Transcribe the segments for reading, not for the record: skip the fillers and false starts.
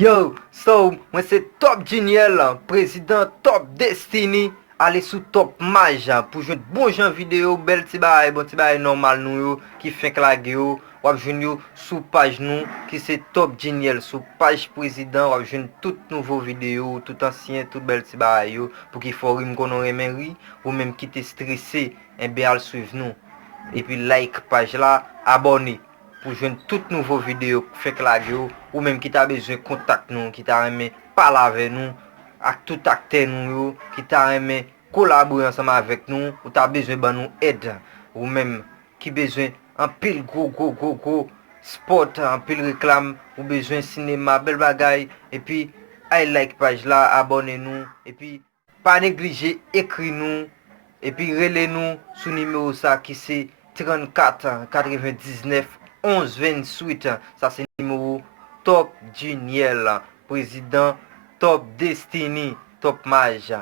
Yo, so, mwen se Top Geniel, prezident Top Destiny, ale sou Top Maj, pou jwen bon jan video, bel ti baye, bon ti baye normal nou yo, ki fek la ge yo, wap jwen yo sou page nou, ki se Top Geniel, sou page prezident, wap jwen tout nouvo video, tout ansyen, tout bel ti baye yo, pou ki forim konon remenri, ou menm ki te stresse, enbe al suiv nou, epi like page la, abone. Pour jouer tout nouveau vidéo fait que la gueule ou même qui t'a besoin de contact nous, qui t'a aimé parler avec nous, avec tout acteur nous, qui t'a aimé collaborer ensemble avec nous, ou t'a besoin de nous aide, ou même qui besoin un pile gros sport, un pile réclame, ou besoin cinéma, belle bagaille, et puis I like page là, abonnez-nous, et puis pas négliger, écris nous, et puis relais nous sous numéro ça qui c'est 34 99 11 28. Ça c'est numéro Top Geniel, président Top Destiny, Top Maj.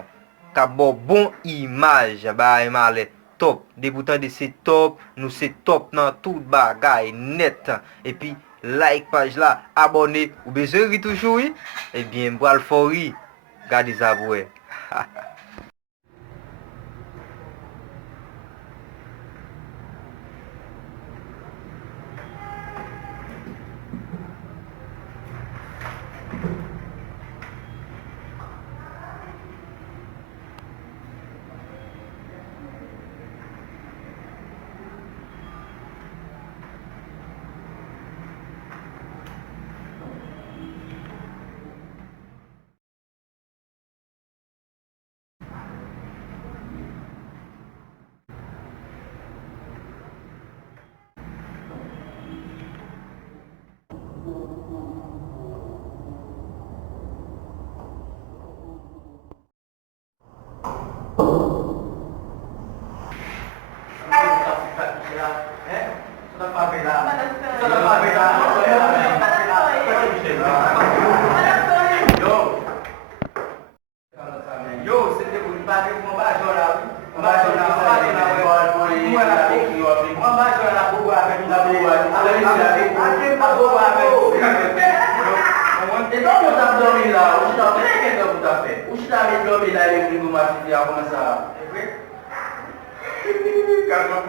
Kabo bon image, bah malé top. Débutant de c'est top, nous c'est top dans tout bagay net. Et puis like page là, abonnez, ou besoin de toujours oui? Eh bien, bral fori, gardez ça ouais. Calma,